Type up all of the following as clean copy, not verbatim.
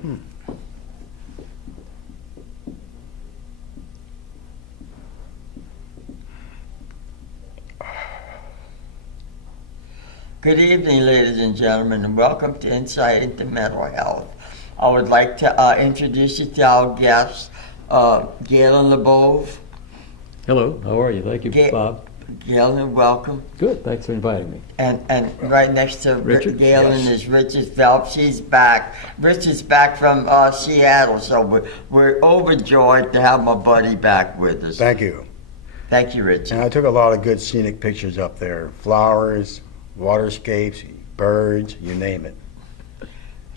Good evening, ladies and gentlemen, and welcome to Insight into Mental Health. I would like to introduce you to our guest, Galen LeBove. Hello, how are you? Thank you, Bob. Galen, welcome. Good, thanks for inviting me. And right next to Richard? Galen is Richard Phelps. He's back. Richard's back from Seattle, so we're overjoyed to have my buddy back with us. Thank you. Thank you, Richard. And I took a lot of good scenic pictures up there. Flowers, waterscapes, birds, you name it.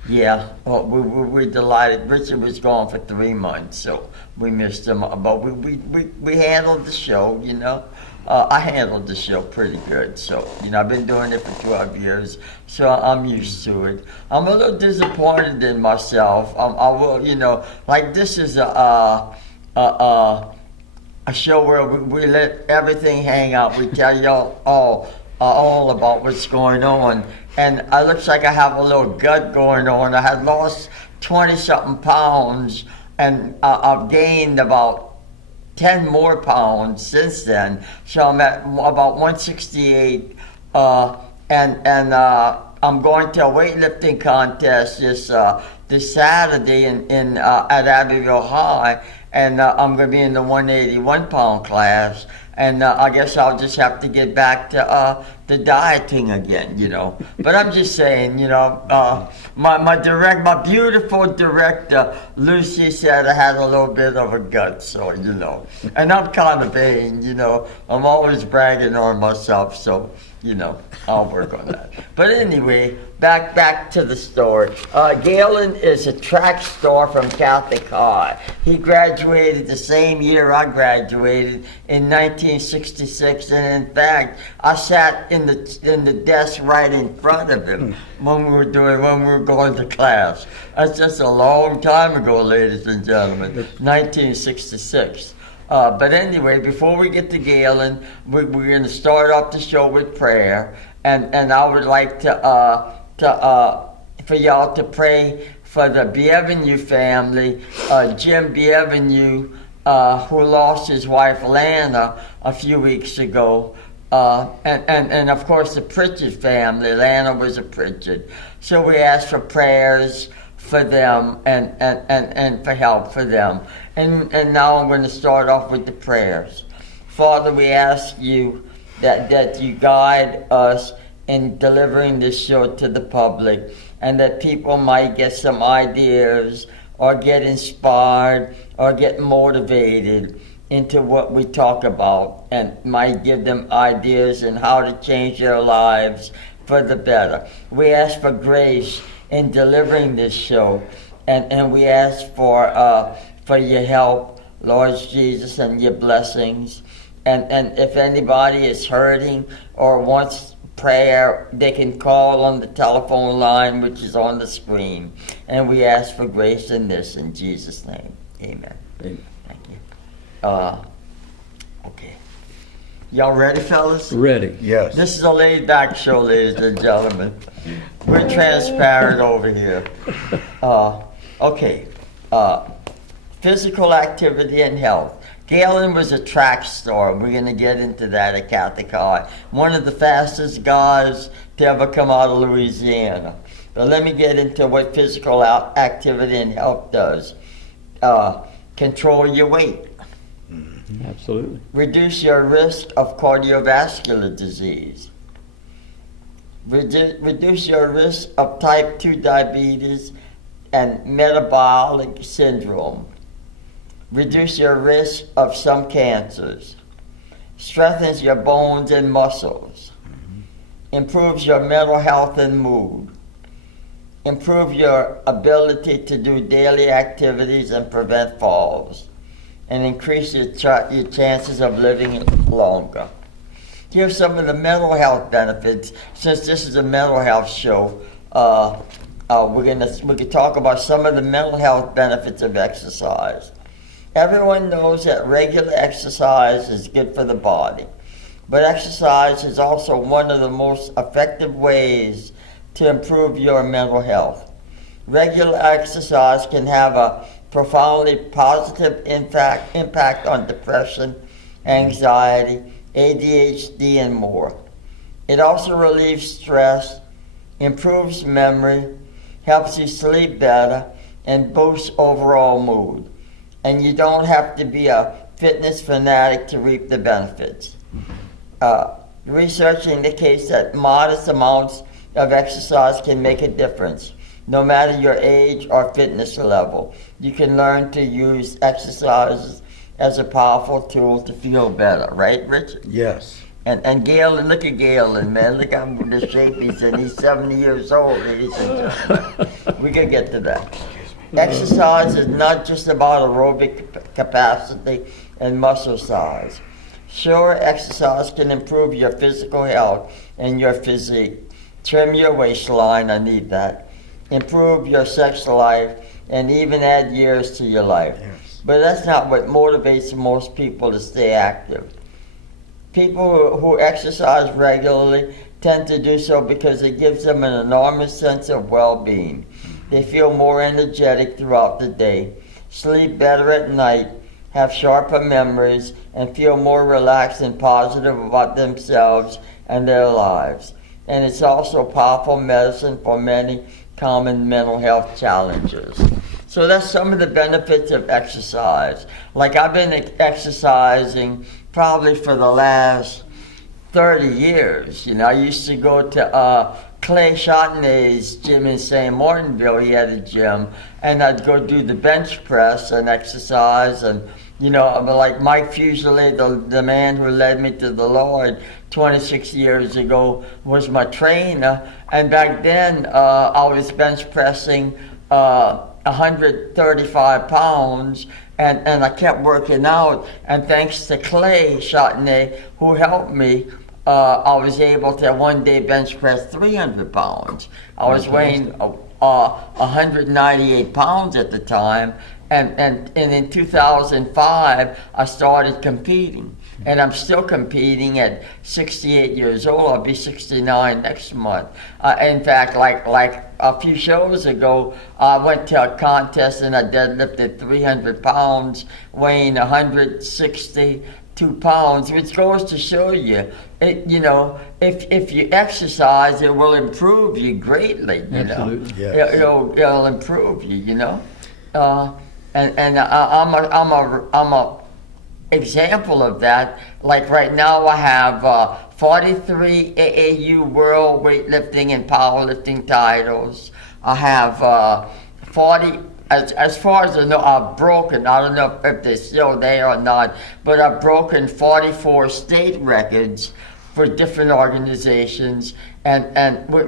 Yeah, well, we're delighted. Richard was gone for 3 months, so we missed him. But we handled the show, you know. I handled the show pretty good. So, you know, I've been doing it for 12 years, so I'm used to it. I'm a little disappointed in myself. I will, you know, like this is a show where we let everything hang out. We tell y'all all about what's going on. And it looks like I have a little gut going on. I had lost 20-something pounds, and I've gained about 10 more pounds since then. So I'm at about 168, and I'm going to a weightlifting contest this Saturday at Abbeville High, and I'm going to be in the 181-pound class. And I guess I'll just have to get back to the dieting again, you know. But I'm just saying, you know, my beautiful director, Lucy, said I had a little bit of a gut, so, you know. And I'm kind of vain, you know. I'm always bragging on myself, so, you know, I'll work on that. But anyway, back to the story. Galen is a track star from Catholic High. He graduated the same year I graduated in 1966, and in fact, I sat in the desk right in front of him when we were going to class. That's just a long time ago, ladies and gentlemen, 1966. But anyway, before we get to Galen, we're going to start off the show with prayer, and I would like for y'all to pray for the Bienvenue family, Jim Bienvenue, who lost his wife Lana a few weeks ago, and of course the Pritchard family. Lana was a Pritchard, so we ask for prayers for them and for help for them. And now I'm going to start off with the prayers. Father, we ask you that you guide us in delivering this show to the public, and that people might get some ideas or get inspired or get motivated into what we talk about, and might give them ideas on how to change their lives for the better. We ask for grace in delivering this show, and we ask for your help, Lord Jesus, and your blessings. And if anybody is hurting or wants prayer, they can call on the telephone line, which is on the screen. And we ask for grace in this, in Jesus' name. Amen. Amen. Thank you. Okay. Y'all ready, fellas? Ready. Yes. This is a laid-back show, ladies and gentlemen. We're transparent over here. Okay. Physical activity and health. Galen was a track star. We're going to get into that at Catholic High. One of the fastest guys to ever come out of Louisiana. But let me get into what physical activity and health does. Control your weight. Absolutely. Reduce your risk of cardiovascular disease. Reduce your risk of type 2 diabetes and metabolic syndrome. Reduce your risk of some cancers. Strengthens your bones and muscles. Improves your mental health and mood. Improve your ability to do daily activities and prevent falls. And increase your chances of living longer. Here's some of the mental health benefits. Since this is a mental health show, we can talk about some of the mental health benefits of exercise. Everyone knows that regular exercise is good for the body, but exercise is also one of the most effective ways to improve your mental health. Regular exercise can have a profoundly positive impact on depression, anxiety, ADHD, and more. It also relieves stress, improves memory, helps you sleep better, and boosts overall mood. And you don't have to be a fitness fanatic to reap the benefits. Research indicates that modest amounts of exercise can make a difference. No matter your age or fitness level, you can learn to use exercise as a powerful tool to feel better, right, Richard? Yes. And Galen, look at Galen, man. Look how the shape he's in. He's 70 years old, ladies and gentlemen. We can get to that. Exercise is not just about aerobic capacity and muscle size. Sure, exercise can improve your physical health and your physique. Trim your waistline, I need that. Improve your sex life and even add years to your life. Yes. But that's not what motivates most people to stay active. People who exercise regularly tend to do so because it gives them an enormous sense of well-being. They feel more energetic throughout the day, sleep better at night, have sharper memories, and feel more relaxed and positive about themselves and their lives. And it's also powerful medicine for many common mental health challenges. So that's some of the benefits of exercise. Like I've been exercising probably for the last 30 years. You know, I used to go to Clay Chardonnay's gym in St. Martinville. He had a gym, and I'd go do the bench press and exercise. And you know, like Mike Fuselier, the man who led me to the Lord 26 years ago, was my trainer. And back then, I was bench pressing 135 pounds, and I kept working out. And thanks to Clay Chardonnay, who helped me, I was able to one day bench press 300 pounds. I was weighing 198 pounds at the time, and in 2005, I started competing. And I'm still competing at 68 years old. I'll be 69 next month. In fact, like a few shows ago, I went to a contest and I deadlifted 300 pounds, weighing 162 pounds, which goes to show you, you know, if you exercise, it will improve you greatly. You Absolutely. know, Yes. it'll improve you. You know, and I'm a example of that. Like right now I have 43 AAU World Weightlifting and Powerlifting titles. I have 40, as far as I know, I've broken, I don't know if they're still there or not, but I've broken 44 state records for different organizations and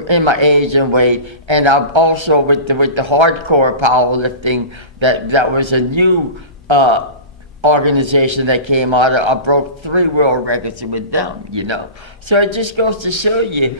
in my age and weight. And I've also with the hardcore powerlifting, that was a new organization that came out. I broke 3 world records with them, you know. So it just goes to show you,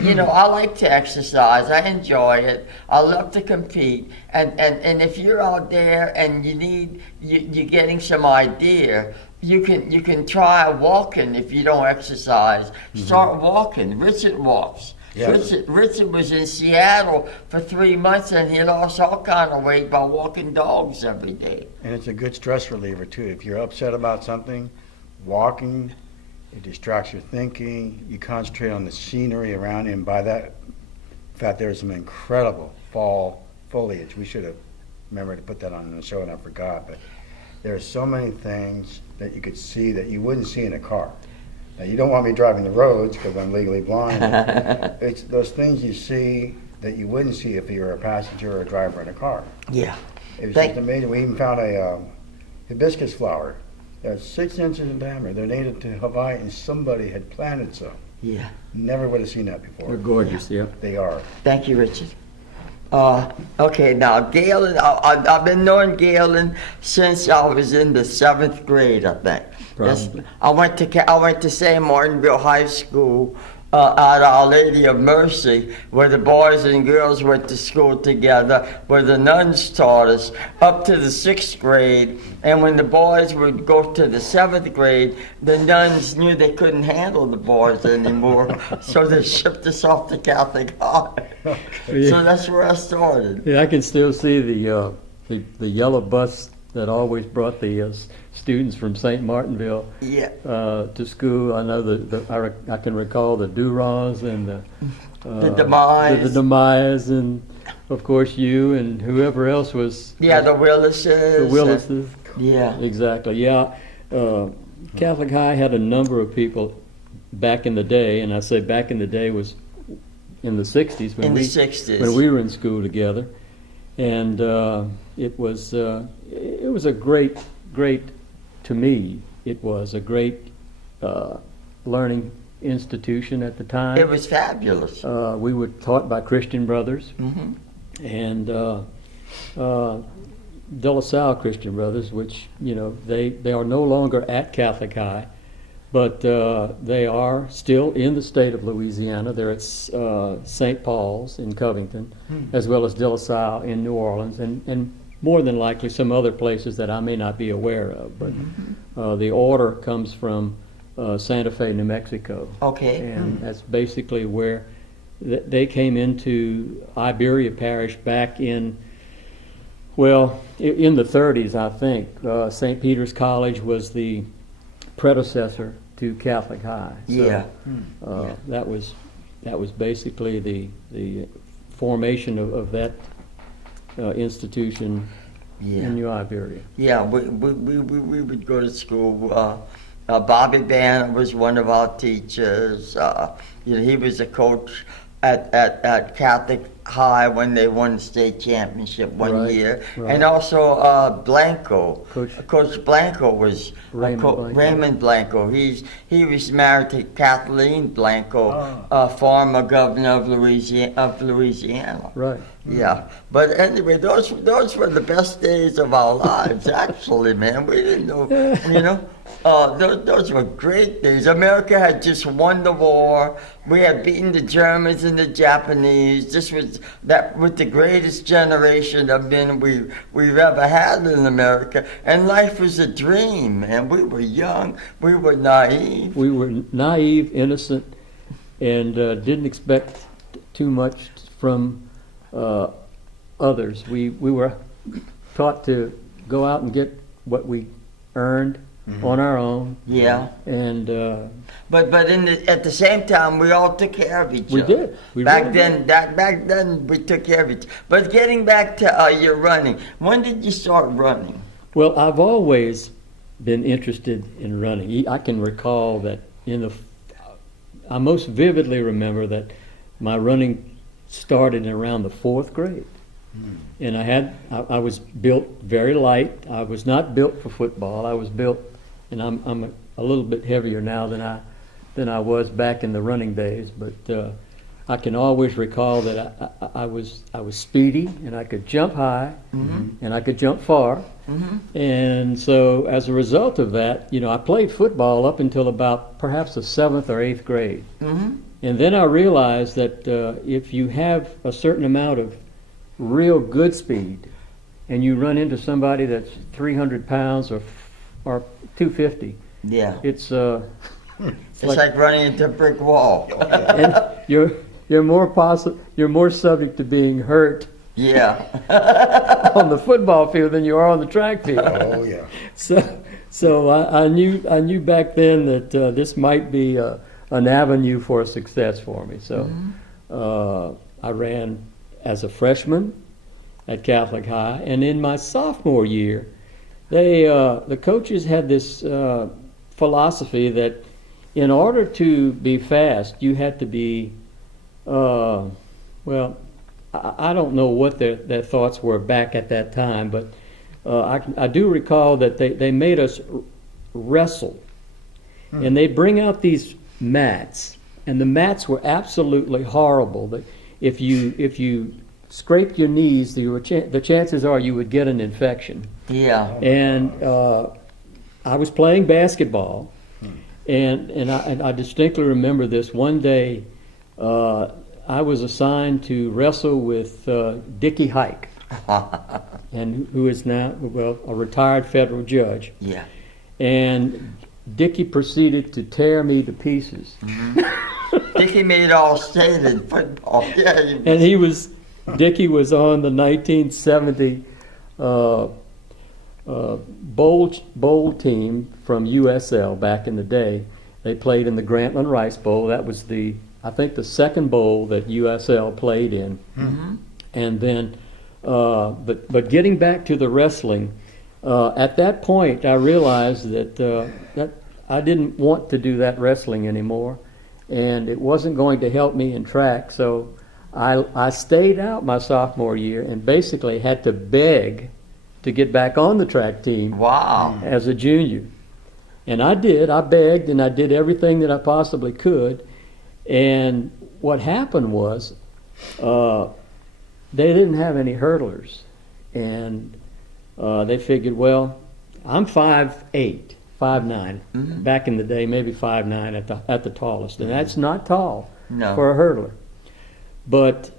you know, I like to exercise. I enjoy it. I love to compete. And if you're out there and you're getting some idea, you can try walking if you don't exercise. Start walking. Richard walks. Yes. Richard was in Seattle for 3 months and he lost all kind of weight by walking dogs every day. And it's a good stress reliever too. If you're upset about something, walking, it distracts your thinking. You concentrate on the scenery around you, and by that, in fact, there's some incredible fall foliage. We should have remembered to put that on the show, and I forgot. But there are so many things that you could see that you wouldn't see in a car. Now, you don't want me driving the roads because I'm legally blind. It's those things you see that you wouldn't see if you were a passenger or a driver in a car. Yeah. It was just amazing. We even found a hibiscus flower that's 6 inches in diameter. They're native to Hawaii, and somebody had planted some. Yeah. Never would have seen that before. They're gorgeous, yeah. They are. Thank you, Richard. Okay, now Galen, I've been knowing Galen since I was in the 7th grade, I think. Probably. I went to St. Martinville High School at Our Lady of Mercy, where the boys and girls went to school together, where the nuns taught us, up to the 6th grade. And when the boys would go to the 7th grade, the nuns knew they couldn't handle the boys anymore, so they shipped us off to Catholic High. So that's where I started. Yeah, I can still see the yellow bus that always brought the students from St. Martinville Yeah. to school. I know I can recall the Durans and the Demise. the Demise, and of course you and whoever else was. Yeah, the Willises. The Willises. Yeah. Exactly. Yeah. Catholic High had a number of people back in the day, and I say back in the day was in the 60s when In the 60s. when we were in school together, and it was a great to me. It was a great learning institution at the time. It was fabulous. We were taught by Christian brothers, Hmm. and De La Salle Christian Brothers, which they are no longer at Catholic High, but they are still in the state of Louisiana. They're at St. Paul's in Covington, as well as De La Salle in New Orleans, and more than likely some other places that I may not be aware of. But the order comes from Santa Fe, New Mexico. Okay. And that's basically where they came into Iberia Parish back in the 30s, I think. St. Peter's College was the predecessor to Catholic High. So, Yeah. that was basically the formation of that institution Yeah. in New Iberia. Yeah, we would go to school. Bobby Banner was one of our teachers. He was a coach at Catholic High when they won the state championship one Right, year. right. And also Blanco. Coach- Coach Blanco was Raymond Blanco. Raymond Blanco. He was married to Kathleen Blanco, former governor of Louisiana. Right. Yeah, but anyway, those were the best days of our lives. Actually, man, we didn't know, those were great days. America had just won the war. We had beaten the Germans and the Japanese. This was the greatest generation of men we've ever had in America, and life was a dream. Man, we were young, we were naive. We were naive, innocent, and didn't expect too much from others. We were taught to go out and get what we earned on our own. Yeah, And but at the same time, we all took care of each we other. did. We Back really then, did. back then we took care of it. But getting back to your running, when did you start running? Well, I've always been interested in running. I can recall that I most vividly remember that my running started in around the 4th grade. And I was built very light. I was not built for football. I was built, and I'm a little bit heavier now than I was back in the running days. But I can always recall that I was speedy, and I could jump high, and I could jump far. And so as a result of that, I played football up until about perhaps the 7th or 8th grade. And then I realized that if you have a certain amount of real good speed, and you run into somebody that's 300 pounds or 250, Yeah, it's it's like running into a brick wall. and you're more subject to being hurt Yeah, on the football field than you are on the track field. Oh, yeah. So I knew back then that this might be an avenue for success for me. So I ran as a freshman at Catholic High, and in my sophomore year, the coaches had this philosophy that in order to be fast, you had to be I don't know what their thoughts were back at that time, but I do recall that they made us wrestle, and they bring out these mats, and the mats were absolutely horrible. But if you scraped your knees, the chances are you would get an infection. yeah. And I was playing basketball, And I distinctly remember this. One day, I was assigned to wrestle with Dickie Hike, and who is now, well, a retired federal judge. Yeah. And Dickie proceeded to tear me to pieces. Dickie made all state in football. Yeah. And Dickie was on the 1970 bowl team from USL back in the day. They played in the Grantland Rice Bowl. That was I think the second bowl that USL played in. Mm-hmm. And then, but getting back to the wrestling, at that point I realized that I didn't want to do that wrestling anymore, and it wasn't going to help me in track. So I stayed out my sophomore year and basically had to beg to get back on the track team. Wow. As a junior. And I did. I begged and I did everything that I possibly could. And what happened was they didn't have any hurdlers. And they figured, well, I'm 5'8", 5'9", back in the day, maybe 5'9" at the tallest. And that's not tall for a hurdler. But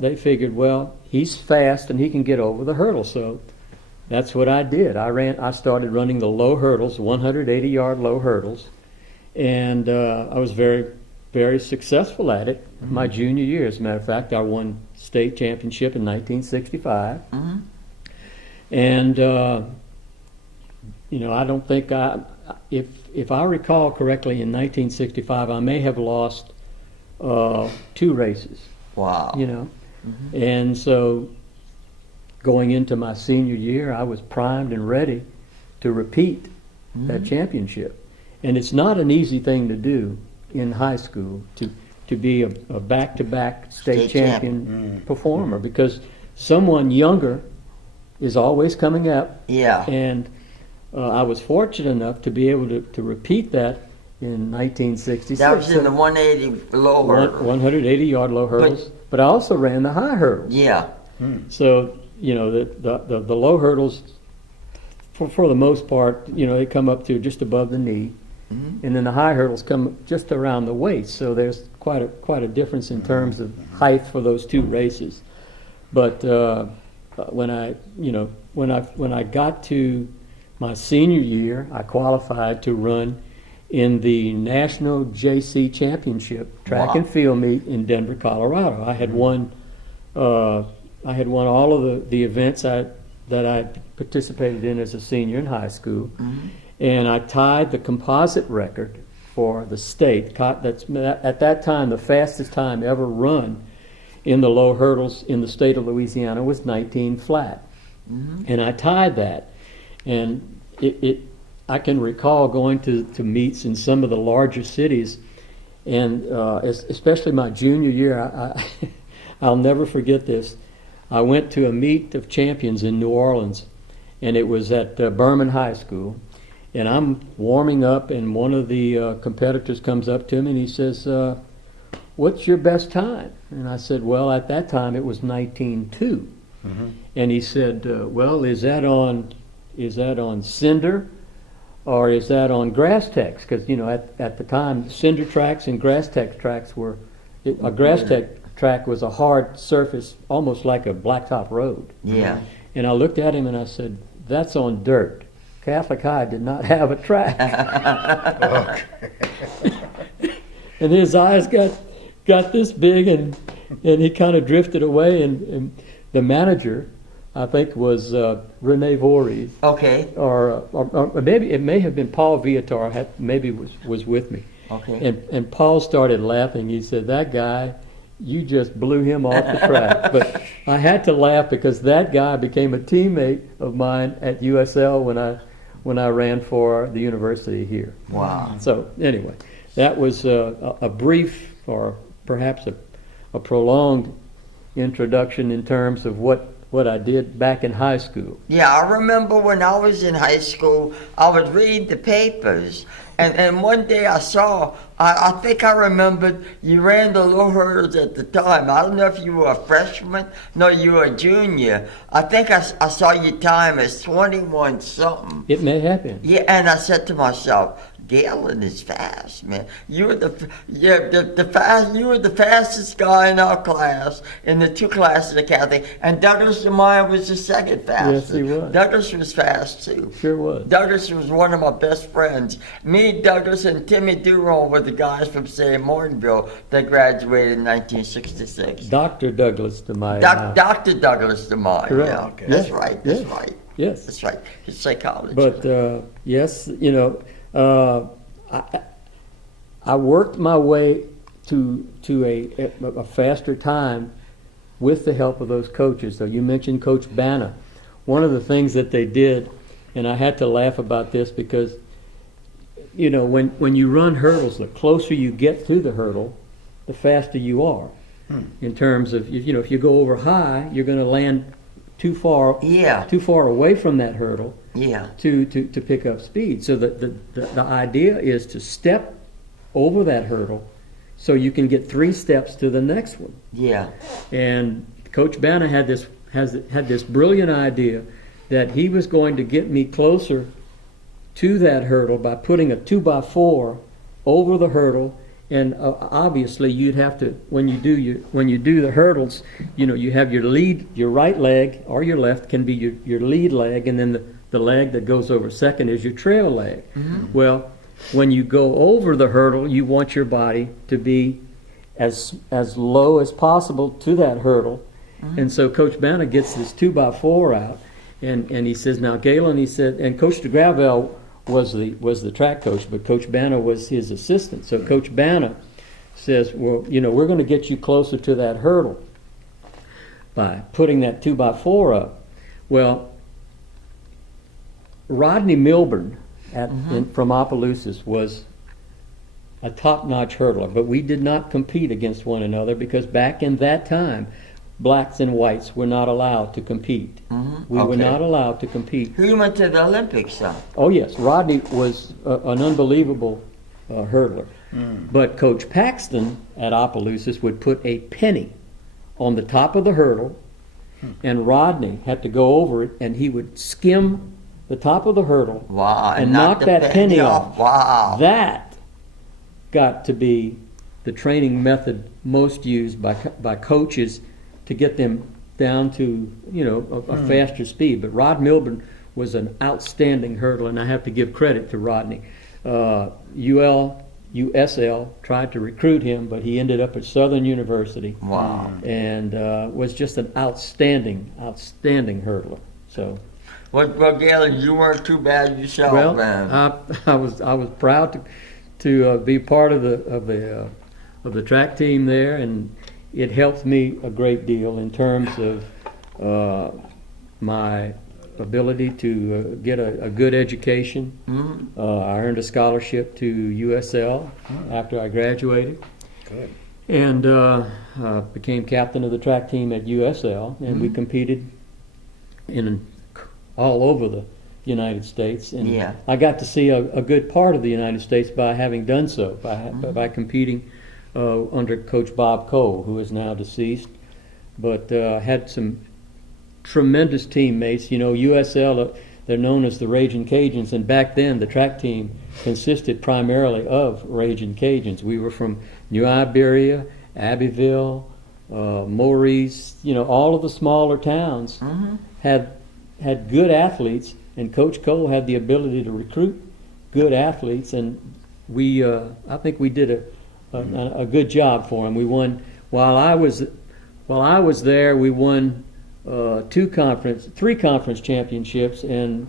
they figured, well, he's fast and he can get over the hurdle. So that's what I did. I started running the low hurdles, 180-yard low hurdles, and I was very, very successful at it my junior year. As a matter of fact, I won state championship in 1965. And I don't think if I recall correctly, in 1965, I may have lost 2 races. Wow. And so going into my senior year, I was primed and ready to repeat that championship. And it's not an easy thing to do in high school to be a back-to-back state champion performer, because someone younger is always coming up. Yeah. And I was fortunate enough to be able to repeat that in 1966. That was in the 180 low hurdle. 180-yard low hurdles. But I also ran the high hurdles. Yeah. So, the low hurdles, for the most part, they come up to just above the knee. And then the high hurdles come just around the waist. So there's quite a difference in terms of height for those 2 races. But when I got to my senior year, I qualified to run in the National JC Championship track and field meet in Denver, Colorado. I had won all of the events that I participated in as a senior in high school, and I tied the composite record for the state. That's at that time the fastest time ever run in the low hurdles in the state of Louisiana was 19 flat, and I tied that. And I can recall going to meets in some of the larger cities, and especially my junior year, I'll never forget this. I went to a meet of champions in New Orleans, and it was at Berman High School, and I'm warming up, and one of the competitors comes up to me and he says, "What's your best time?" And I said, "Well, at that time it was 19.2." And he said, "Well, is that on cinder, or is that on grass tex?" Because at the time, cinder tracks and grass tex tracks a grass tex track was a hard surface, almost like a blacktop road. Yeah. And I looked at him and I said, "That's on dirt. Catholic High did not have a track." And his eyes got this big, and he kind of drifted away, and the manager, I think, was Rene Voorhees. Okay. Or maybe it may have been Paul Viator. Maybe was with me. Okay. And Paul started laughing. He said, "That guy, you just blew him off the track." But I had to laugh because that guy became a teammate of mine at USL when I ran for the university here. Wow. So anyway, that was a brief, or perhaps a prolonged introduction in terms of what I did back in high school. Yeah, I remember when I was in high school, I would read the papers, and one day I saw, I think I remembered you ran the low hurdles at the time. I don't know if you were a freshman, no, you were a junior. I think I saw your time as 21 something. It may have been. Yeah, and I said to myself, Galen is fast, man. You were you were the fastest guy in our class, in the two classes of Kathy, and Douglas DeMeyer was the second fastest. Yes, he was. Douglas was fast too. Sure was. Douglas was one of my best friends. Me, Douglas, and Timmy Duron were the guys from St. Martinville that graduated in 1966. Dr. Douglas DeMeyer. Dr. Douglas DeMeyer. Correct. Yeah, Okay. that's Yes. right. That's Yes. right. Yes. That's right. He's psychologist. But yes, you know, I worked my way to a faster time with the help of those coaches. So you mentioned Coach Banna. One of the things that they did, and I had to laugh about this because, you know, when you run hurdles, the closer you get to the hurdle, the faster you are. In terms of, you know, if you go over high, you're going to land too far away from that hurdle to pick up speed. So the idea is to step over that hurdle so you can get 3 steps to the next one. Yeah. And Coach Banna had this brilliant idea that he was going to get me closer to that hurdle by putting a 2x4 over the hurdle. And obviously, you'd have to, when you do the hurdles, you know, you have your right leg or your left can be your lead leg, and then the leg that goes over second is your trail leg. Mm-hmm. Well, when you go over the hurdle, you want your body to be as low as possible to that hurdle. Mm-hmm. And so Coach Banna gets this 2x4 out, and he says, now Galen, he said, and Coach DeGravelle was the track coach, but Coach Banna was his assistant. So Coach Banna says, well, you know, we're going to get you closer to that hurdle by putting that 2x4 up. Well, Rodney Milburn from Opelousas was a top-notch hurdler, but we did not compete against one another because back in that time, blacks and whites were not allowed to compete. Mm-hmm. We were not allowed to compete. Who went to the Olympics, son? Oh yes, Rodney was an unbelievable hurdler. But Coach Paxton at Opelousas would put a penny on the top of the hurdle, and Rodney had to go over it, and he would skim the top of the hurdle and knock that penny off. Wow. That got to be the training method most used by coaches to get them down to, you know, a faster speed. But Rod Milburn was an outstanding hurdler, and I have to give credit to Rodney. USL tried to recruit him, but he ended up at Southern University. Wow. And was just an outstanding hurdler. So. Well, Galen, you weren't too bad yourself, man. I was proud to be part of the track team there, and it helped me a great deal in terms of my ability to get a good education. Mm-hmm. I earned a scholarship to USL after I graduated. Good. And became captain of the track team at USL, and we competed all over the United States. And I got to see a good part of the United States by having done so, by competing under Coach Bob Cole, who is now deceased, but had some tremendous teammates. You know, USL, they're known as the Raging Cajuns, and back then the track team consisted primarily of Raging Cajuns. We were from New Iberia, Abbeville, Maurice, you know, all of the smaller towns had good athletes, and Coach Cole had the ability to recruit good athletes, and I think we did a good job for him. We won while I was there. We won 3 conference championships, and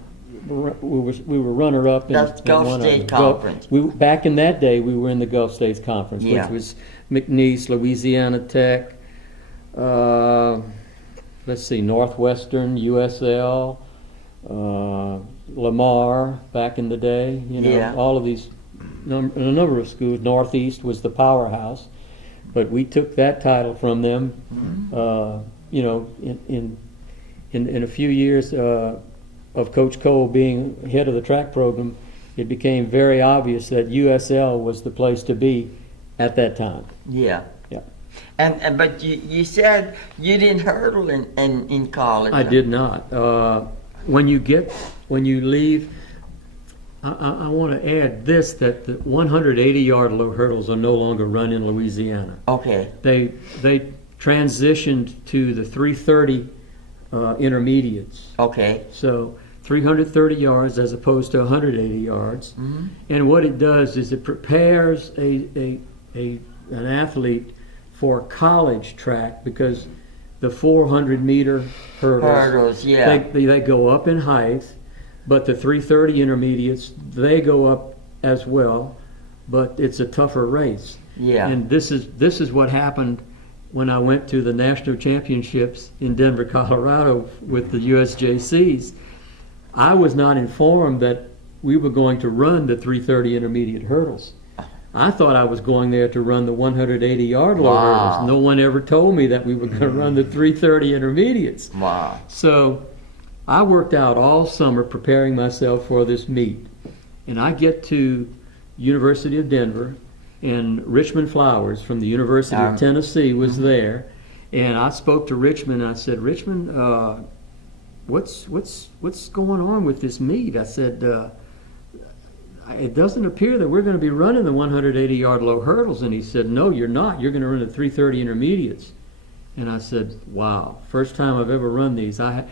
we were runner up in That's Gulf State Conference. Back in that day, we were in the Gulf States Conference, Yeah. which was McNeese, Louisiana Tech. Let's see, Northwestern, USL, Lamar back in the day. You know, Yeah. all of these. A number of schools. Northeast was the powerhouse, but we took that title from them. You know, in a few years of Coach Cole being head of the track program, it became very obvious that USL was the place to be at that time. Yeah. Yeah. And but you said you didn't hurdle in college. I did not. When you leave, I want to add this, that the 180-yard low hurdles are no longer run in Louisiana. Okay. They transitioned to the 330 intermediates. Okay. So 330 yards as opposed to 180 yards. Mm-hmm. And what it does is it prepares an athlete for a college track, because the 400-meter hurdles, yeah. they go up in height, but the 330 intermediates, they go up as well, but it's a tougher race. Yeah. And this is what happened when I went to the national championships in Denver, Colorado with the USJCs. I was not informed that we were going to run the 330 intermediate hurdles. I thought I was going there to run the 180-yard low Wow. hurdles. No one ever told me that we were going to run the 330 intermediates. Wow. So I worked out all summer preparing myself for this meet. And I get to University of Denver, and Richmond Flowers from the University of Tennessee was there. And I spoke to Richmond, and I said, Richmond, what's going on with this meet? I said, it doesn't appear that we're going to be running the 180-yard low hurdles. And he said, no, you're not. You're going to run the 330 intermediates. And I said, wow, first time I've ever run these. And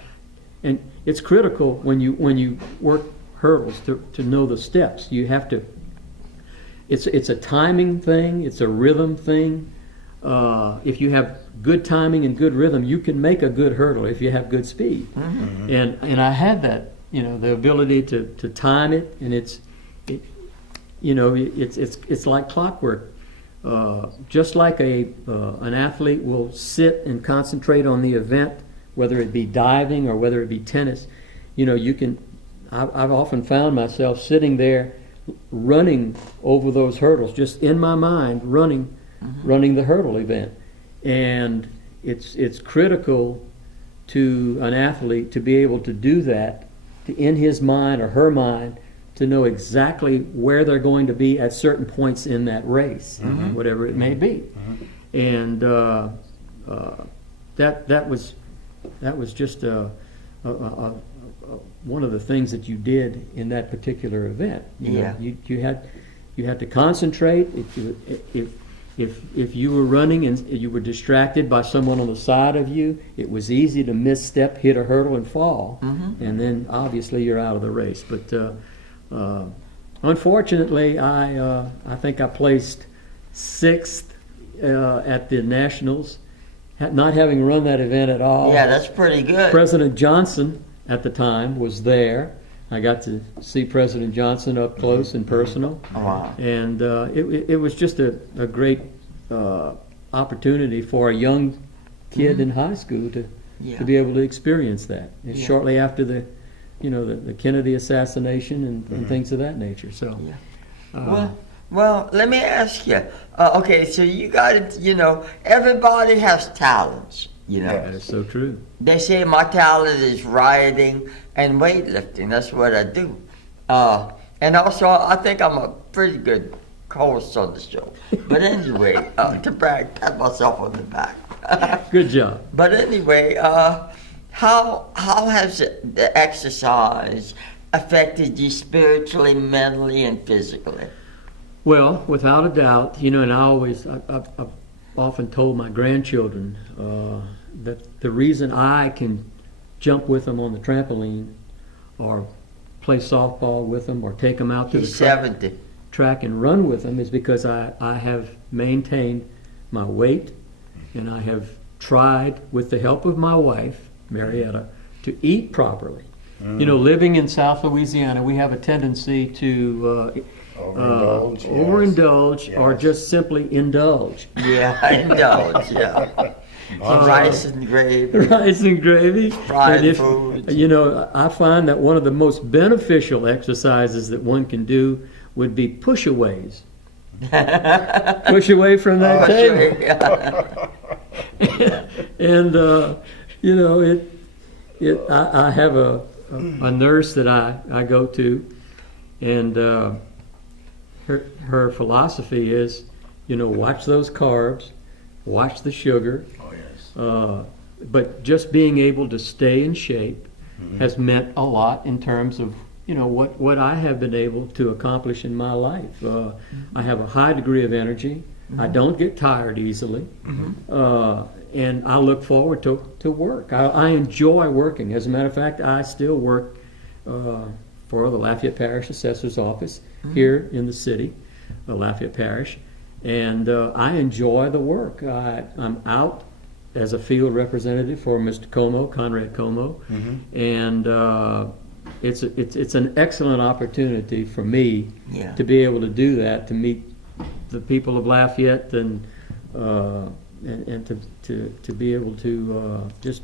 it's critical when you work hurdles to know the steps. You have to. It's a timing thing. It's a rhythm thing. If you have good timing and good rhythm, you can make a good hurdle if you have good speed. Mm-hmm. And I had that, the ability to time it, and it's like clockwork. Just like an athlete will sit and concentrate on the event, whether it be diving or whether it be tennis, I've often found myself sitting there running over those hurdles, just in my mind, running the hurdle event. And it's critical to an athlete to be able to do that, in his mind or her mind, to know exactly where they're going to be at certain points in that race, whatever it may be. And that was just one of the things that you did in that particular event. You had to concentrate. If you were running and you were distracted by someone on the side of you, it was easy to misstep, hit a hurdle, and fall, and then obviously you're out of the race. But unfortunately, I think I placed 6th at the Nationals, not having run that event at all. Yeah, that's pretty good. President Johnson at the time was there. I got to see President Johnson up close and personal. Wow. And it was just a great opportunity for a young kid in high school to be able to experience that. And shortly after the Kennedy assassination and things of that nature. So, well, let me ask you. Okay, so you got it. Everybody has talents. that is so true. They say my talent is riding and weightlifting. That's what I do. And also, I think I'm a pretty good host on the show. But anyway, to pat myself on the back. Good job. But anyway, how has the exercise affected you spiritually, mentally, and physically? Well, without a doubt, and I've often told my grandchildren that the reason I can jump with them on the trampoline or play softball with them or take them out to the track and run with them is because I have maintained my weight, and I have tried, with the help of my wife, Marietta, to eat properly. Living in South Louisiana, we have a tendency to overindulge or just simply indulge. Yeah, indulge, yeah. Rice and gravy. Rice and gravy. Fried food. I find that one of the most beneficial exercises that one can do would be push-aways. Push away from that table. And, I have a nurse that I go to, and her philosophy is, watch those carbs, watch the sugar. Oh, yes. But just being able to stay in shape has meant a lot in terms of what I have been able to accomplish in my life. I have a high degree of energy. I don't get tired easily. And I look forward to work. I enjoy working. As a matter of fact, I still work for the Lafayette Parish Assessor's Office here in the city of Lafayette Parish. And I enjoy the work. I'm out as a field representative for Mr. Como, Conrad Como. And it's an excellent opportunity for me to be able to do that, to meet the people of Lafayette and to be able to just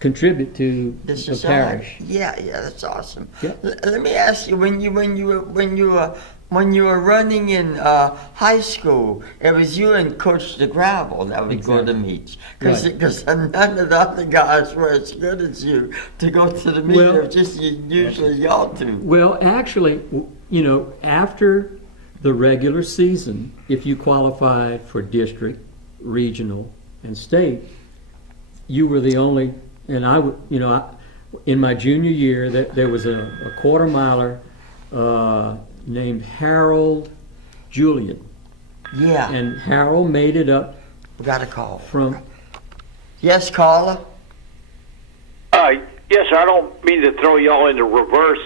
contribute to the parish. Yeah, that's awesome. Yeah. Let me ask you, when you were running in high school, it was you and Coach DeGravel that would go to meets, because none of the other guys were as good as you to go to the meet. It was just usually y'all two. Well, actually, after the regular season, if you qualified for district, regional, and state, you were the only. And in my junior year, there was a quarter miler named Harold Julian. Yeah. And Harold made it up. We got a call. Yes, caller? Yes, sir. I don't mean to throw y'all into reverse.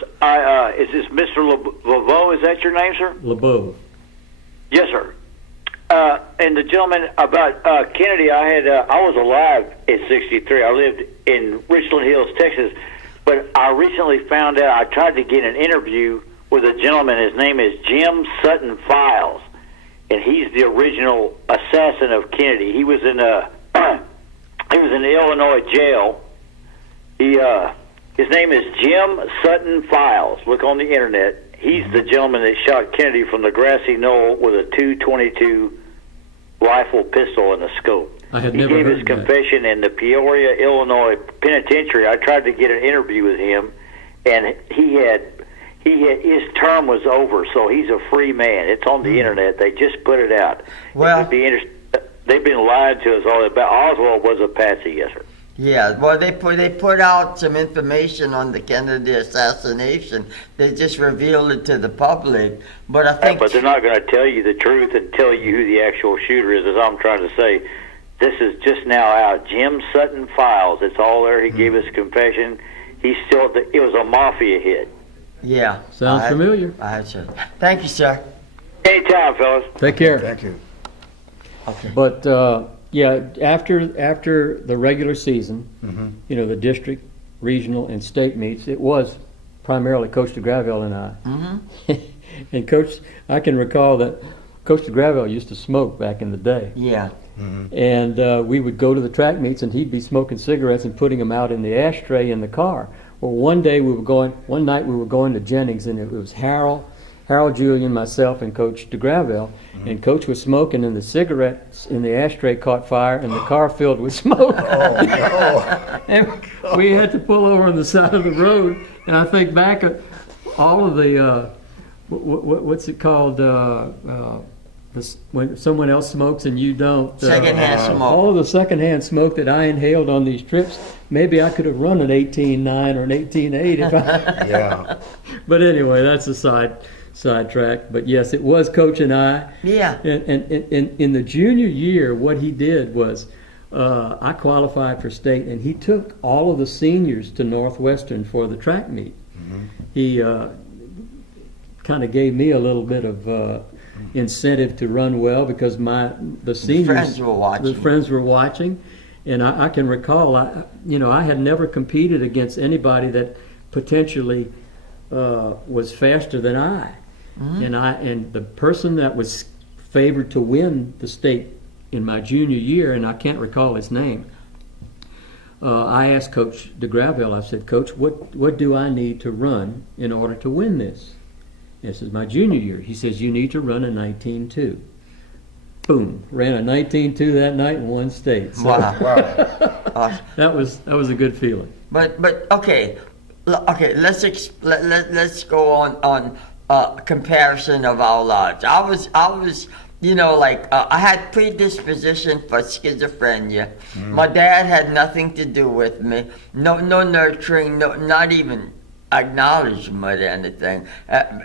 Is this Mr. LeBeau? Is that your name, sir? LeBeau. Yes, sir. And the gentleman about Kennedy, I was alive in '63. I lived in Richland Hills, Texas. But I recently found out, I tried to get an interview with a gentleman. His name is Jim Sutton Files, and he's the original assassin of Kennedy. He was in the Illinois jail. His name is Jim Sutton Files. Look on the internet. He's the gentleman that shot Kennedy from the grassy knoll with a .222 rifle pistol and a scope. He gave his confession in the Peoria, Illinois penitentiary. I tried to get an interview with him, and his term was over, so he's a free man. It's on the internet. They just put it out. Well, it would be interesting. They've been lied to us all about. Oswald was a patsy, yes, sir. Yeah, well, they put out some information on the Kennedy assassination. They just revealed it to the public, but I think. But they're not going to tell you the truth and tell you who the actual shooter is. As I'm trying to say, this is just now out. Jim Sutton Files. It's all there. He gave his confession. It was a mafia hit. Yeah. Sounds familiar. Thank you, sir. Anytime, fellas. Take care. Thank you. Okay. But after the regular season, the district, regional, and state meets, it was primarily Coach DeGravel and I. And Coach, I can recall that Coach DeGravel used to smoke back in the day. Yeah. And we would go to the track meets, and he'd be smoking cigarettes and putting them out in the ashtray in the car. Well, one night we were going to Jennings, and it was Harold Julian, myself, and Coach DeGravel. And Coach was smoking, and the cigarettes in the ashtray caught fire, and the car filled with smoke. Oh, no. And we had to pull over on the side of the road. And I think back at all of the, what's it called, when someone else smokes and you don't. Secondhand smoke. All of the secondhand smoke that I inhaled on these trips, maybe I could have run an 18.9 or an 18.8 if I. Yeah. But anyway, that's a sidetrack. But yes, it was Coach and I. Yeah. And in the junior year, what he did was, I qualified for state, and he took all of the seniors to Northwestern for the track meet. He kind of gave me a little bit of incentive to run well because the seniors, the friends were watching, and I can recall, I had never competed against anybody that potentially was faster than I. And the person that was favored to win the state in my junior year, and I can't recall his name, I asked Coach DeGravel, I said, Coach, what do I need to run in order to win this? This is my junior year. He says, you need to run a 19.2. Boom, ran a 19.2 that night and won state. So Wow. that was a good feeling. But okay, let's go on comparison of our lives. I was I had predisposition for schizophrenia. My dad had nothing to do with me. No nurturing, not even acknowledgement or anything.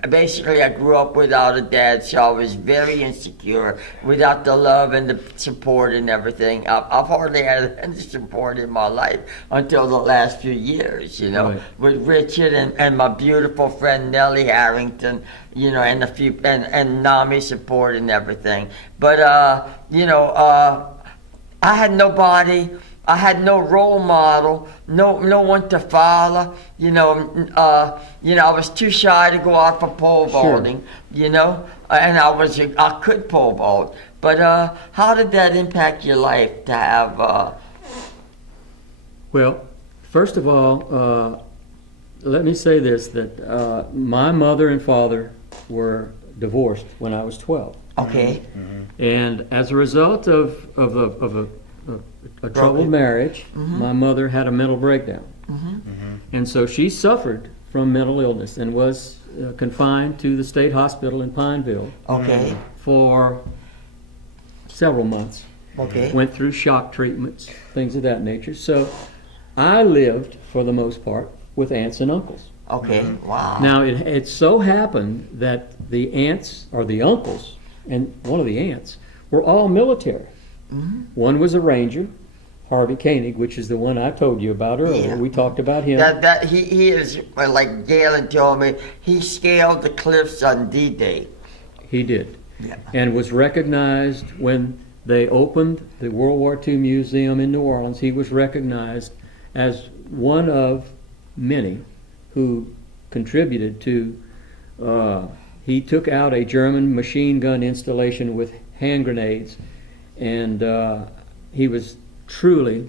Basically, I grew up without a dad, so I was very insecure, without the love and the support and everything. I've hardly had any support in my life until the last few years, Right. with Richard and my beautiful friend Nellie Harrington, and a few and NAMI support and everything. But I had nobody. I had no role model, no one to follow. I was too shy to go out for pole vaulting. And I could pole vault. But how did that impact your life to have? Well, first of all, let me say this, that my mother and father were divorced when I was 12. Okay. And as a result of a troubled marriage, my mother had a mental breakdown. And so she suffered from mental illness and was confined to the state hospital in Pineville Okay. for several months. Okay. Went through shock treatments, things of that nature. So I lived, for the most part, with aunts and uncles. Okay. Wow. Now, it so happened that the aunts, or the uncles, and one of the aunts, were all military. One was a ranger, Harvey Koenig, which is the one I told you about earlier. Yeah. We talked about him. That he is, like Galen told me, he scaled the cliffs on D-Day. He did. Yeah. And was recognized when they opened the World War II Museum in New Orleans. He was recognized as one of many who contributed to, he took out a German machine gun installation with hand grenades, and he was truly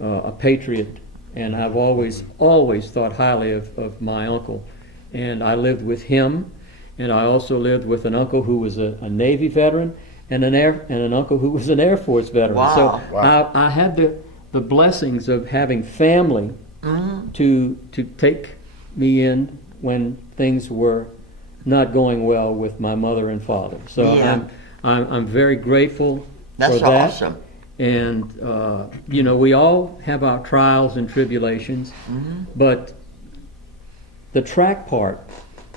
a patriot, and I've always thought highly of my uncle. And I lived with him, and I also lived with an uncle who was a Navy veteran, and an uncle who was an Air Force veteran. Wow. So I had the blessings of having family to take me in when things were not going well with my mother and father. So Yeah. I'm very grateful That's for that. awesome. And we all have our trials and tribulations, but the track part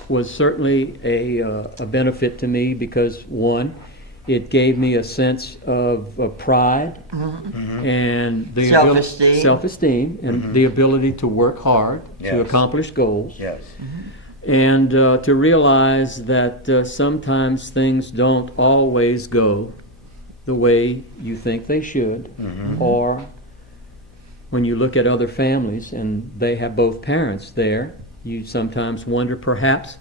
was certainly a benefit to me because, one, it gave me a sense of pride and the Self-esteem. self-esteem and the ability to work hard to Yes. accomplish goals. Yes. And to realize that sometimes things don't always go the way you think they should, or when you look at other families and they have both parents there, you sometimes wonder perhaps,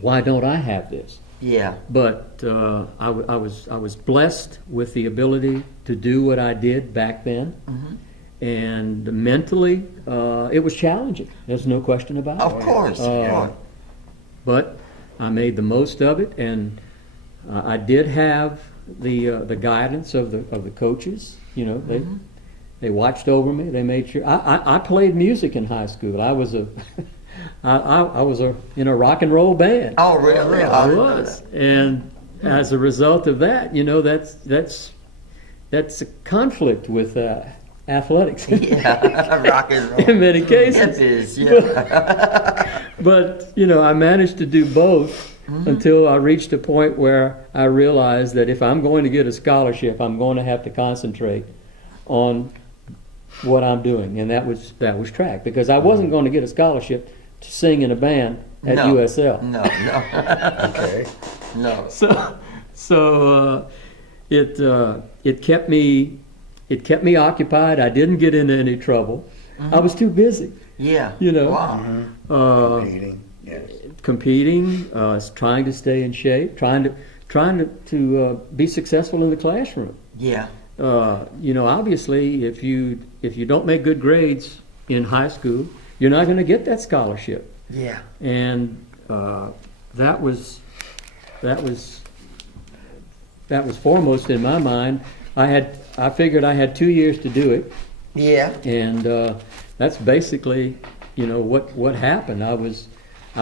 why don't I have this? Yeah. But I was blessed with the ability to do what I did back then, and mentally it was challenging. There's no question about it. Of course. But I made the most of it, and I did have the guidance of the coaches. They watched over me. They made sure. I played music in high school. I was in a rock and roll band. Oh, really? I was, and as a result of that, that's a conflict with athletics. Yeah, rock and roll. In many cases. It is, yeah. But I managed to do both until I reached a point where I realized that if I'm going to get a scholarship, I'm going to have to concentrate on what I'm doing, and that was track, because I wasn't going to get a scholarship to sing in a band at No. USL. No. Okay. No. So it kept me occupied. I didn't get into any trouble. I was too busy. Yeah. Wow. Competing. Yes. Competing, trying to stay in shape, trying to be successful in the classroom. Yeah. Obviously, if you don't make good grades in high school, you're not going to get that scholarship. Yeah. And that was foremost in my mind. I figured I had 2 years to do it, Yeah. and that's basically what happened. I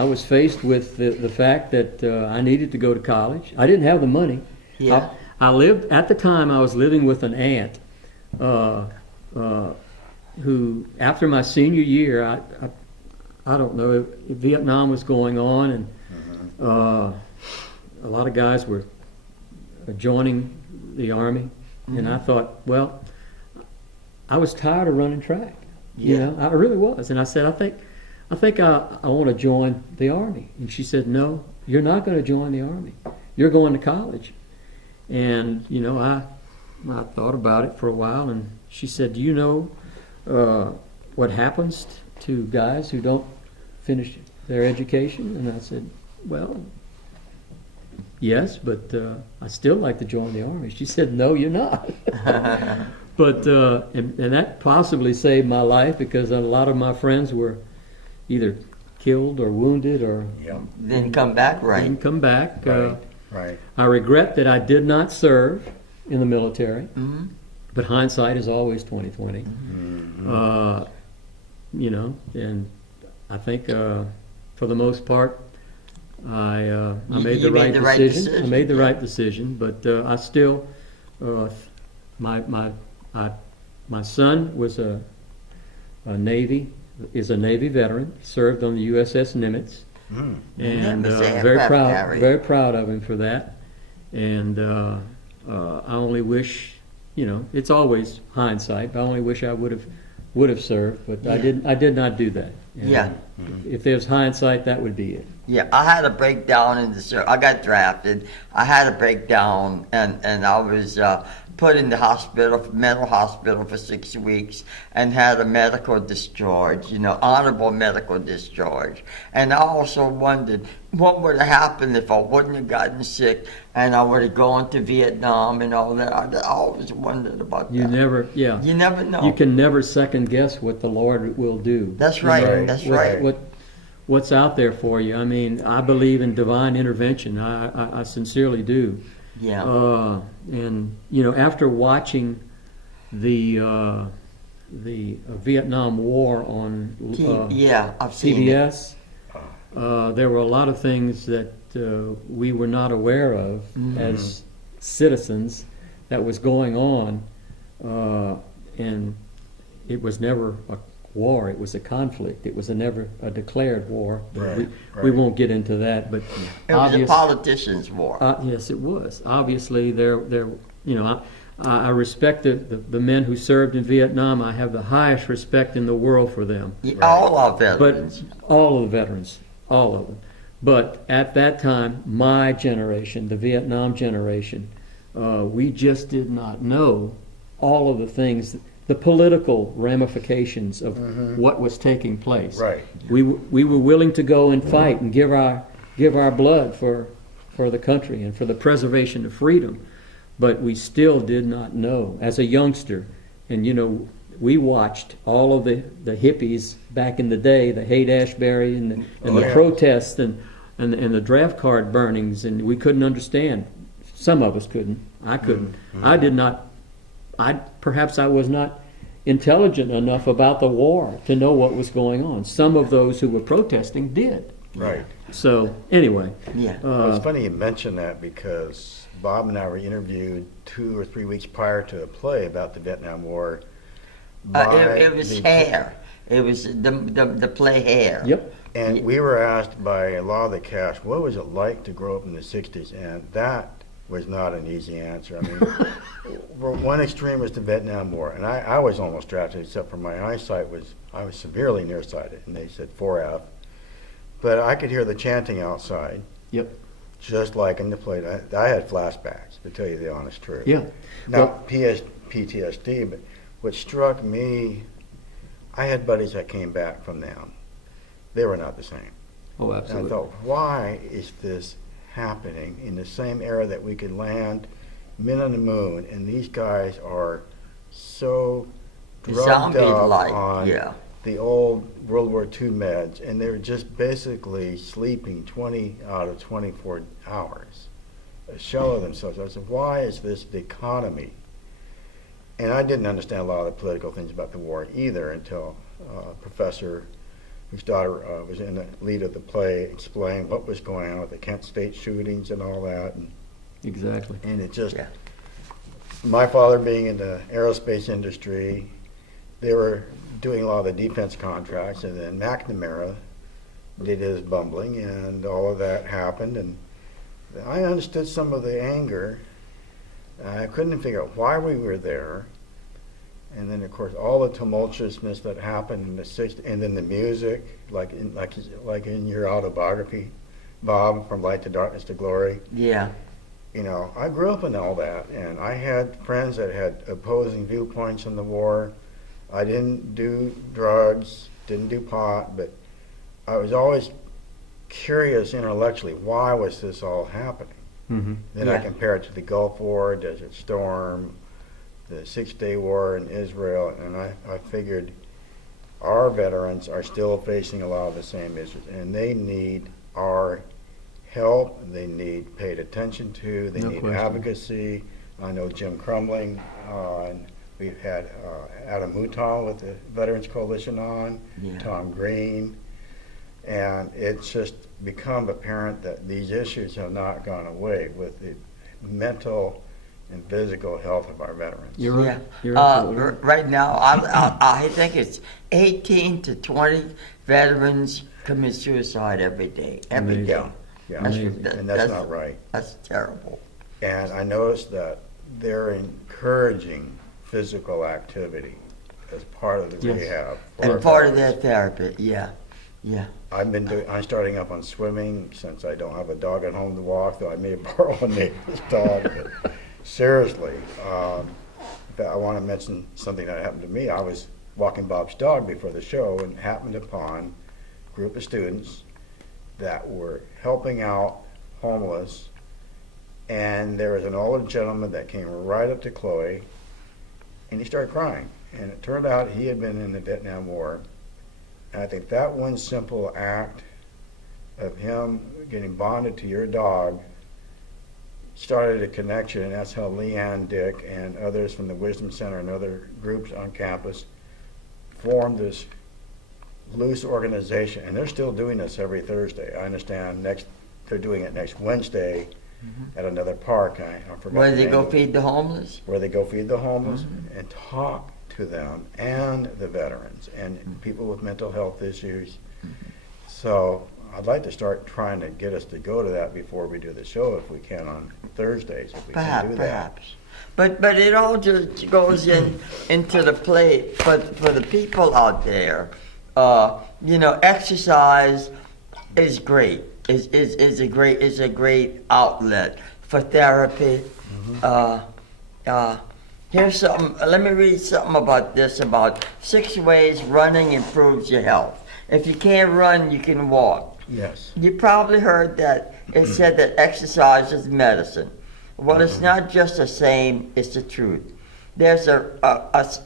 was faced with the fact that I needed to go to college. I didn't have the money. Yeah. I lived at the time. I was living with an aunt who, after my senior year, I don't know, Vietnam was going on, and a lot of guys were joining the Army, and I thought, well, I was tired of running track. You know, I really was, and I said, I think I want to join the Army. And she said, no, you're not going to join the Army. You're going to college. And you know, I thought about it for a while, and she said, do you know what happens to guys who don't finish their education? And I said, well, yes, but I still like to join the Army. She said, no, you're not. But and that possibly saved my life, because a lot of my friends were either killed or wounded or Didn't come back right. didn't come back. Right. I regret that I did not serve in the military, but hindsight is always 20/20. You know, and I think for the most part, I made the right decision. I made the right decision, but I still, my son was a Navy veteran, served on the USS Nimitz, and Nimitz very aircraft proud of him for that. And I only wish, you know, it's always hindsight, but I only wish I would have served, but I did not do that. And if there's hindsight, that would be it. Yeah, I had a breakdown in the service. I got drafted. I had a breakdown, and I was put in the hospital, mental hospital for 6 weeks, and had a medical discharge, you know, honorable medical discharge. And I also wondered what would have happened if I wouldn't have gotten sick and I would have gone to Vietnam and all that. I always wondered about that. You never know. You can never second guess what the Lord will do. That's right. You know, That's right. What's out there for you? I mean, I believe in divine intervention. I sincerely do. Yeah. And you know, after watching the Vietnam War on I've seen PBS, there were a lot of things that we were not aware of as citizens that was going on, and it was never a war. It was a conflict. It was never a declared war. We won't get into that, but it was a politicians' war. Yes, it was. Obviously, you know, I respect the men who served in Vietnam. I have the highest respect in the world for them. All our veterans. But all of the veterans, all of them. But at that time, my generation, the Vietnam generation, we just did not know all of the things, the political ramifications of what was taking place. Right. We were willing to go and fight and give our blood for the country and for the preservation of freedom, but we still did not know as a youngster. And you know, we watched all of the hippies back in the day, the Haight-Ashbury and the protests and the draft card burnings, and we couldn't understand. Some of us couldn't. I couldn't. I did not. Perhaps I was not intelligent enough about the war to know what was going on. Some of those who were protesting did. Right. So anyway, Well, it's funny you mention that, because Bob and I were interviewed 2 or 3 weeks prior to a play about the Vietnam War. It was Hair. It was the play Hair. Yep. And we were asked by a lot of the cast, what was it like to grow up in the 60s? And that was not an easy answer. I mean, one extreme was the Vietnam War, and I was almost drafted, except for my eyesight I was severely nearsighted, and they said 4F. But I could hear the chanting outside. Yep. Just like in the play. I had flashbacks, to tell you the honest truth. Yeah. Not PTSD, but what struck me, I had buddies that came back from them. They were not the same. Oh, And absolutely. I thought, why is this happening in the same era that we could land men on the moon, and these guys are so drugged up Zombie-like, on yeah. the old World War II meds, and they're just basically sleeping 20 out of 24 hours, a shell of themselves. I said, why is this the economy? And I didn't understand a lot of the political things about the war either until a professor whose daughter was in the lead of the play explained what was going on with the Kent State shootings and all that. Exactly. And it just, my father being in the aerospace industry, they were doing a lot of the defense contracts, and then McNamara did his bumbling, and all of that happened, and I understood some of the anger. I couldn't figure out why we were there. And then, of course, all the tumultuousness that happened in the 60s, and then the music, like in your autobiography, Bob, From Light to Darkness to Glory. Yeah. You know, I grew up in all that, and I had friends that had opposing viewpoints on the war. I didn't do drugs, didn't do pot, but I was always curious intellectually, why was this all happening? Mm-hmm. Then I Yeah. compare it to the Gulf War, Desert Storm, the Six-Day War in Israel, and I figured our veterans are still facing a lot of the same issues, and they need our help, they need paid attention to, they No need question. advocacy. I know Jim Crumling, and we've had Adam Mouton with the Veterans Coalition on, Yeah. Tom Green, and it's just become apparent that these issues have not gone away with the mental and physical health of our veterans. You're right. Yeah. You're absolutely right. Right now, I think it's 18 to 20 veterans commit suicide every day. Every Amazing. day. Yeah, yeah, Amazing. and that's not right. That's terrible. And I noticed that they're encouraging physical activity as part of the Yes. rehab. for And our part of their veterans. therapy, yeah. Yeah. I'm starting up on swimming since I don't have a dog at home to walk, though I may borrow a neighbor's dog. But seriously, I want to mention something that happened to me. I was walking Bob's dog before the show and happened upon a group of students that were helping out homeless. And there was an older gentleman that came right up to Chloe, and he started crying. And it turned out he had been in the Vietnam War. And I think that one simple act of him getting bonded to your dog started a connection, and that's how Leanne Dick and others from the Wisdom Center and other groups on campus formed this loose organization. And they're still doing this every Thursday. I understand they're doing it next Wednesday at another park. I forgot Where the they name go of it. feed the homeless? Where they go feed the homeless and talk to them and the veterans and people with mental health issues. So I'd like to start trying to get us to go to that before we do the show, if we can, on Thursdays, if we can do that. Perhaps. But it all just goes into the play for the people out there. Exercise is great. Is a great outlet for therapy. Here's something. Let me read something about this. About 6 ways running improves your health. If you can't run, you can walk. Yes. You probably heard that it said that exercise is medicine. Well, it's not just a saying, it's the truth. There's a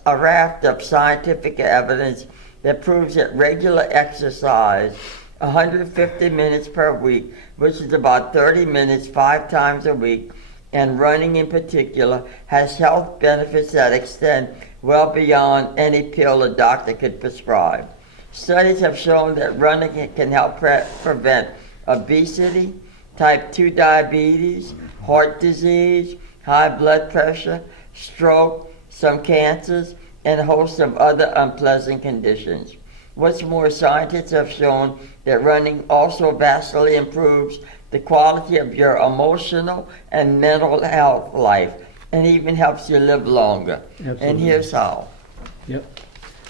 raft of scientific evidence that proves that regular exercise, 150 minutes per week, which is about 30 minutes 5 times a week, and running in particular, has health benefits that extend well beyond any pill a doctor could prescribe. Studies have shown that running can help prevent obesity, type 2 diabetes, heart disease, high blood pressure, stroke, some cancers, and a host of other unpleasant conditions. What's more, scientists have shown that running also vastly improves the quality of your emotional and mental health life, and even helps you live longer. Absolutely. And here's how. Yep.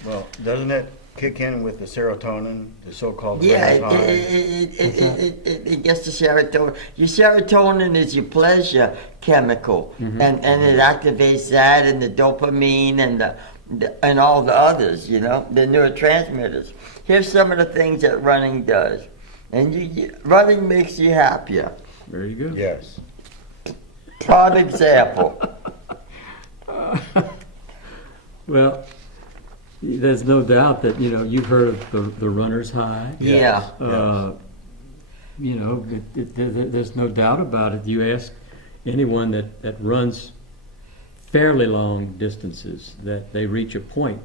Well, doesn't it kick in with the serotonin, the so-called Yeah, runner's high? it gets the serotonin. Your serotonin is your pleasure chemical, and it activates that, and the dopamine, and all the others, the neurotransmitters. Here's some of the things that running does. And running makes you happier. There you go. Yes. Prime example. Well, there's no doubt that you've heard of the runner's high. Yeah. There's no doubt about it. You ask anyone that runs fairly long distances that they reach a point.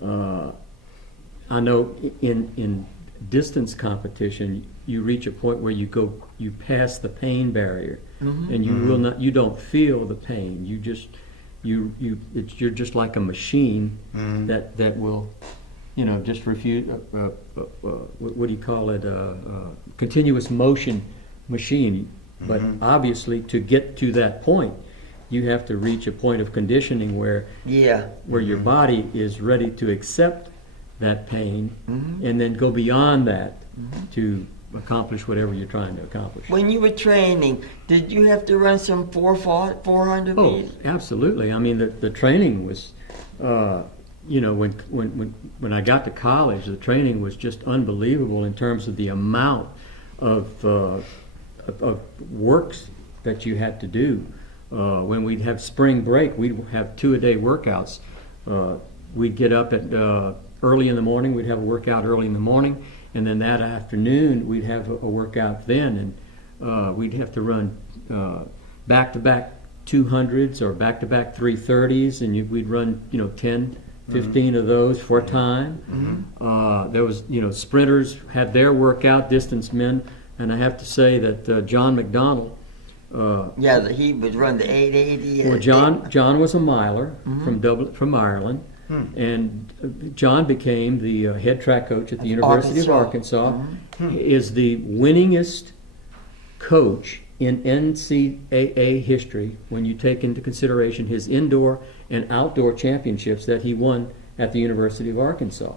I know in distance competition, you reach a point where you pass the pain barrier, and you don't feel the pain. You're just like a machine that will just refuse, what do you call it, continuous motion machine. But obviously, to get to that point, you have to reach a point of conditioning where your body is ready to accept that pain and then go beyond that to accomplish whatever you're trying to accomplish. When you were training, did you have to run some 400 Oh, meters? absolutely. I mean, the training was, when I got to college, the training was just unbelievable in terms of the amount of works that you had to do. When we'd have spring break, we'd have 2-a-day workouts. We'd get up at early in the morning. We'd have a workout early in the morning, and then that afternoon we'd have a workout then, and we'd have to run back-to-back 200s or back-to-back 330s, and we'd run 10, 15 of those for a time. There was sprinters had their workout, distance men, and I have to say that John McDonald. He would run the 880. Well, John was a miler from Dublin, from Ireland, and John became the head track coach at the University of Arkansas. He is the winningest coach in NCAA history when you take into consideration his indoor and outdoor championships that he won at the University of Arkansas.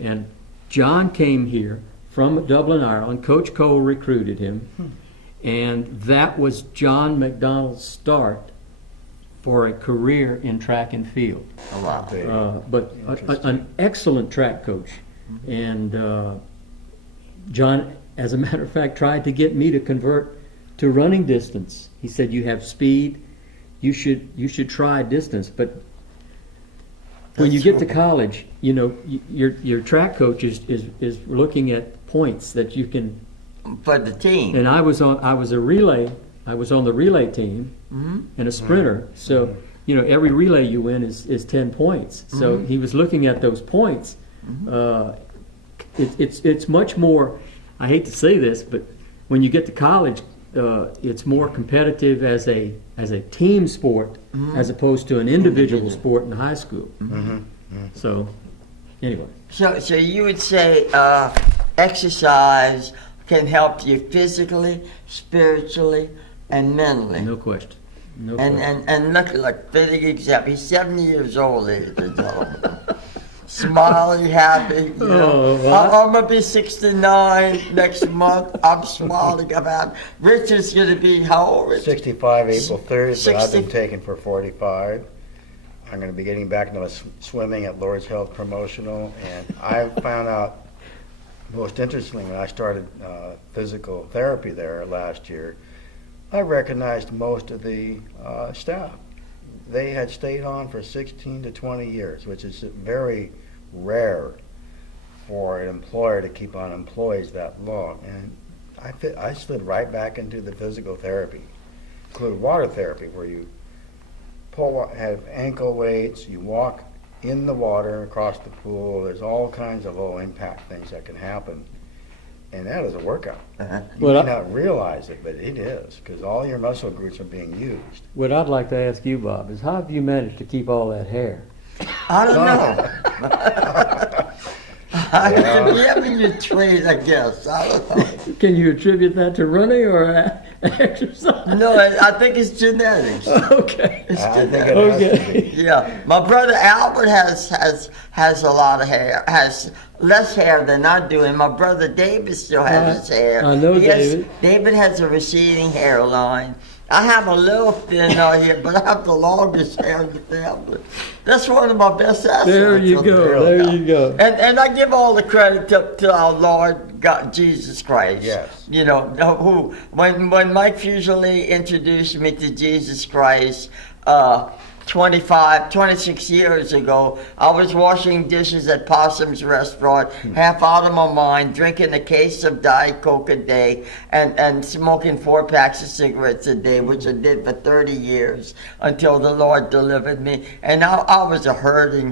And John came here from Dublin, Ireland. Coach Cole recruited him. And that was John McDonald's start for a career in track and field. Oh, wow. But an excellent track coach. And John, as a matter of fact, tried to get me to convert to running distance. He said, "You have speed. You should try distance." But when you get to college, your track coach is looking at points that you can. For the team. And I was on the relay team and a sprinter. So, every relay you win is 10 points. So he was looking at those points. It's much more, I hate to say this, but when you get to college, it's more competitive as a team sport as opposed to an individual sport in high school. So, anyway. So you would say exercise can help you physically, spiritually, and mentally. No question. No And question. and look like fitting example. He's 70 years old, ladies and gentlemen. Smiling, happy. I'm gonna be 69 next month. I'm smiling. I'm happy. Richard's gonna be how old? Richard? 65 April 3rd, but I've been 60. taken for 45. I'm going to be getting back into swimming at Lord's Health Promotional, and I found out, most interestingly, when I started physical therapy there last year, I recognized most of the staff. They had stayed on for 16 to 20 years, which is very rare for an employer to keep on employees that long. And I slid right back into the physical therapy, including water therapy, where you have ankle weights, you walk in the water across the pool. There's all kinds of low impact things that can happen, and that is a workout. You may not realize it, but it is, because all your muscle groups are being used. What I'd like to ask you, Bob, is how have you managed to keep all that hair? I don't know. I be having your trade, I guess. I don't know. Can you attribute that to running or exercise? No, I think it's genetics. Okay. It's I think genetics. it has to be. Yeah, my brother Albert has a lot of hair, has less hair than I do, and my brother David still has his hair. I know David. David has a receding hairline. I have a little thin out here, but I have the longest hair in the family. That's one of my best assets. There you go. There you go. And I give all the credit to our Lord God, Jesus Christ. Yes. Who when Mike Fuseli introduced me to Jesus Christ 26 years ago, I was washing dishes at Possum's restaurant, half out of my mind, drinking a case of Diet Coke a day, and smoking 4 packs of cigarettes a day, which I did for 30 years until the Lord delivered me. And I was a hurting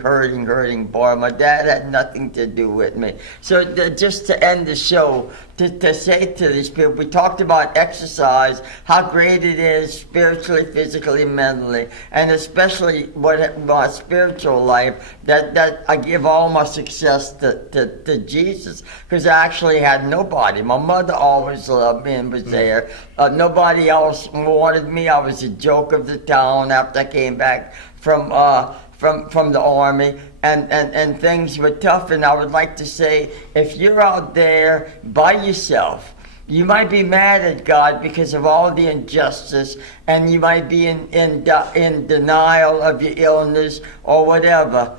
boy. My dad had nothing to do with me. So just to end the show, to say to these people, we talked about exercise, how great it is spiritually, physically, mentally, and especially especially what my spiritual life, that I give all my success to Jesus, because I actually had nobody. My mother always loved me and was there. Nobody else wanted me. I was a joke of the town after I came back from the army, and things were tough. And I would like to say, if you're out there by yourself, you might be mad at God because of all the injustice, and you might be in denial of your illness or whatever.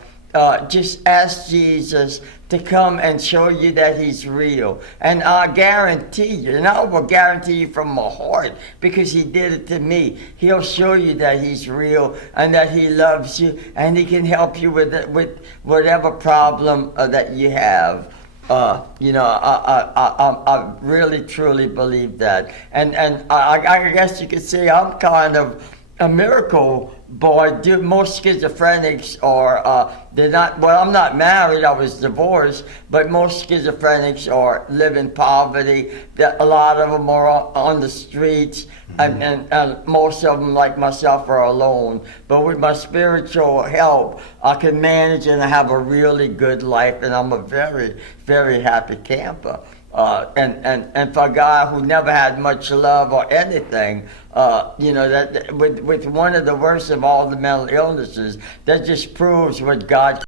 Just ask Jesus to come and show you that he's real. And I guarantee you, and I will guarantee you from my heart, because he did it to me, he'll show you that he's real and that he loves you, and he can help you with whatever problem that you have. I really truly believe that, and I guess you could say I'm kind of a miracle boy. Most schizophrenics are they're not. Well, I'm not married. I was divorced, but most schizophrenics are live in poverty. A lot of them are on the streets, and most of them, like myself, are alone. But with my spiritual help, I can manage and have a really good life, and I'm a very, very happy camper. And for a guy who never had much love or anything, that with one of the worst of all the mental illnesses, that just proves what God